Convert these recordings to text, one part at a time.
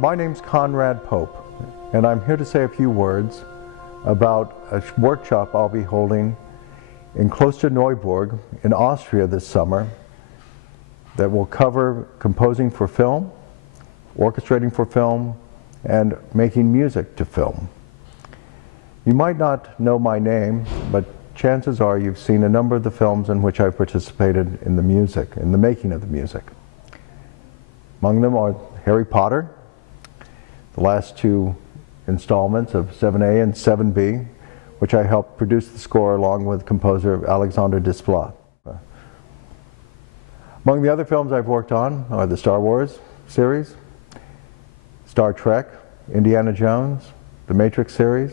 My name's Conrad Pope, and I'm here to say a few words about a workshop I'll be holding in Kloster Neuburg in Austria this summer that will cover composing for film, orchestrating for film, and making music to film. You might not know my name, but chances are you've seen a number of the films in which I've participated in the music, in the making of the music. Among them are Harry Potter, the last two installments of 7A and 7B, which I helped produce the score along with composer Alexander Desplat. Among the other films I've worked on are the Star Wars series, Star Trek, Indiana Jones, the Matrix series,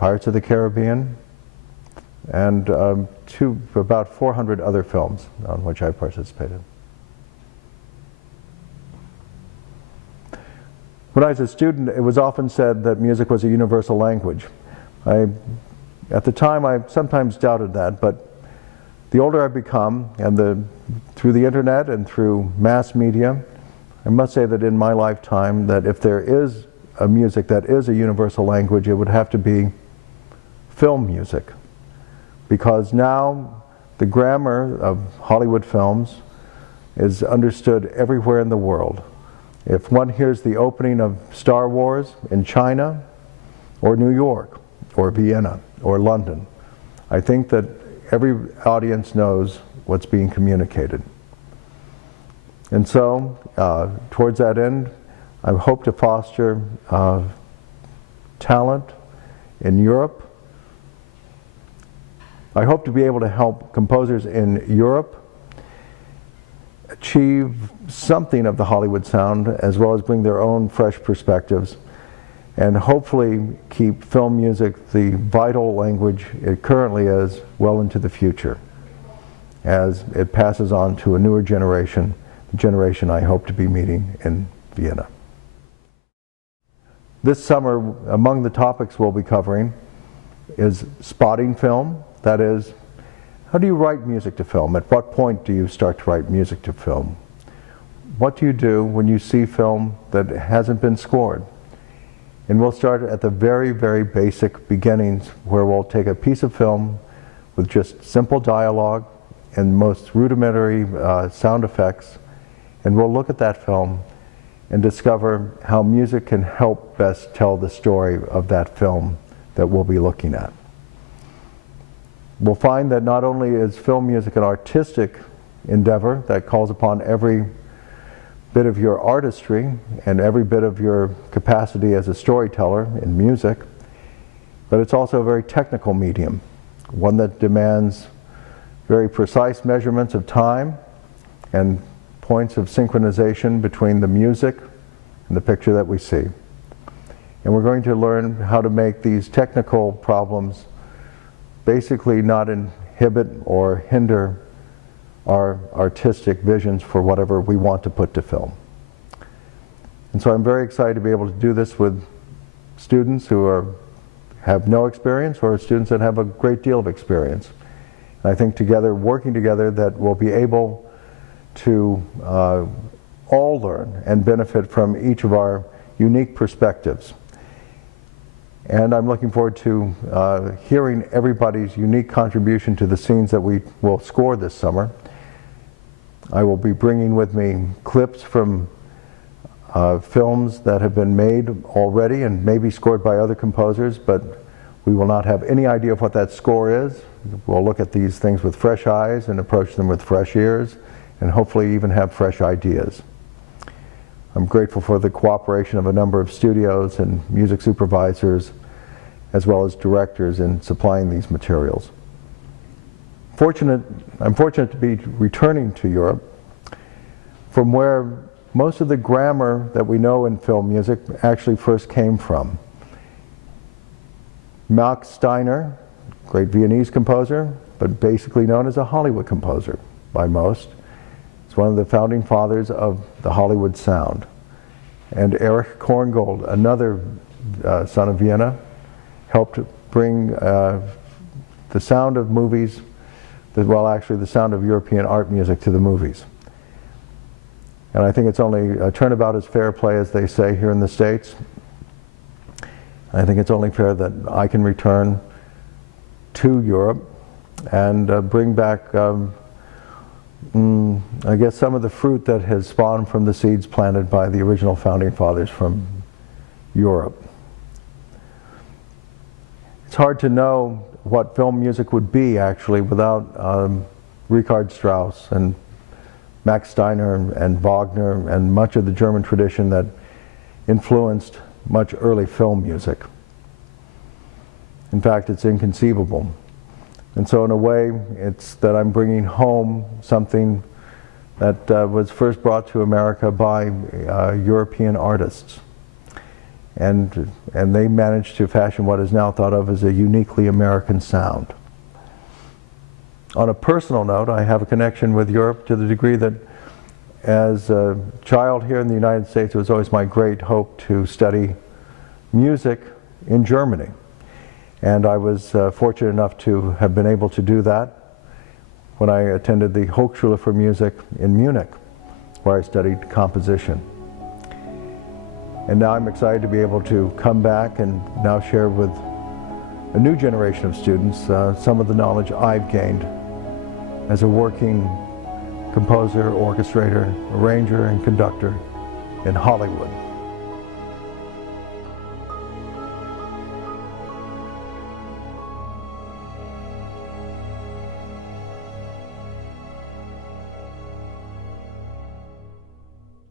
Pirates of the Caribbean, and about 400 other films on which I've participated. When I was a student, it was often said that music was a universal language. At the time, I sometimes doubted that, but the older I've become, and through the internet and through mass media, I must say that in my lifetime, that if there is a music that is a universal language, it would have to be film music. Because now the grammar of Hollywood films is understood everywhere in the world. If one hears the opening of Star Wars in China, or New York, or Vienna, or London, I think that every audience knows what's being communicated. And so, towards that end, I hope to foster talent in Europe. I hope to be able to help composers in Europe achieve something of the Hollywood sound, as well as bring their own fresh perspectives, and hopefully keep film music the vital language it currently is well into the future, as it passes on to a newer generation, the generation I hope to be meeting in Vienna. This summer, among the topics we'll be covering is spotting film. That is, how do you write music to film? At what point do you start to write music to film? What do you do when you see film that hasn't been scored? And we'll start at the very, very basic beginnings, where we'll take a piece of film with just simple dialogue and most rudimentary sound effects, and we'll look at that film and discover how music can help best tell the story of that film that we'll be looking at. We'll find that not only is film music an artistic endeavor that calls upon every bit of your artistry and every bit of your capacity as a storyteller in music, but it's also a very technical medium, one that demands very precise measurements of time and points of synchronization between the music and the picture that we see. And we're going to learn how to make these technical problems basically not inhibit or hinder our artistic visions for whatever we want to put to film. And so I'm very excited to be able to do this with students who have no experience, or students that have a great deal of experience. And I think together, working together, that we'll be able to all learn and benefit from each of our unique perspectives. And I'm looking forward to hearing everybody's unique contribution to the scenes that we will score this summer. I will be bringing with me clips from films that have been made already and maybe scored by other composers, but we will not have any idea of what that score is. We'll look at these things with fresh eyes and approach them with fresh ears, and hopefully even have fresh ideas. I'm grateful for the cooperation of a number of studios and music supervisors, as well as directors, in supplying these materials. I'm fortunate to be returning to Europe, from where most of the grammar that we know in film music actually first came from. Max Steiner, great Viennese composer, but basically known as a Hollywood composer by most, is one of the founding fathers of the Hollywood sound. And Erich Korngold, another son of Vienna, helped bring the sound of movies, well, actually the sound of European art music to the movies. And I think it's only turnabout is fair play, as they say here in the States. I think it's only fair that I can return to Europe and bring back, I guess, some of the fruit that has spawned from the seeds planted by the original founding fathers from Europe. It's hard to know what film music would be, actually, without Richard Strauss and Max Steiner and Wagner and much of the German tradition that influenced much early film music. In fact, it's inconceivable. And so in a way, it's that I'm bringing home something that was first brought to America by European artists. And they managed to fashion what is now thought of as a uniquely American sound. On a personal note, I have a connection with Europe to the degree that as a child here in the United States, it was always my great hope to study music in Germany. And I was fortunate enough to have been able to do that when I attended the Hochschule für Musik in Munich, where I studied composition. And now I'm excited to be able to come back and now share with a new generation of students some of the knowledge I've gained as a working composer, orchestrator, arranger, and conductor in Hollywood.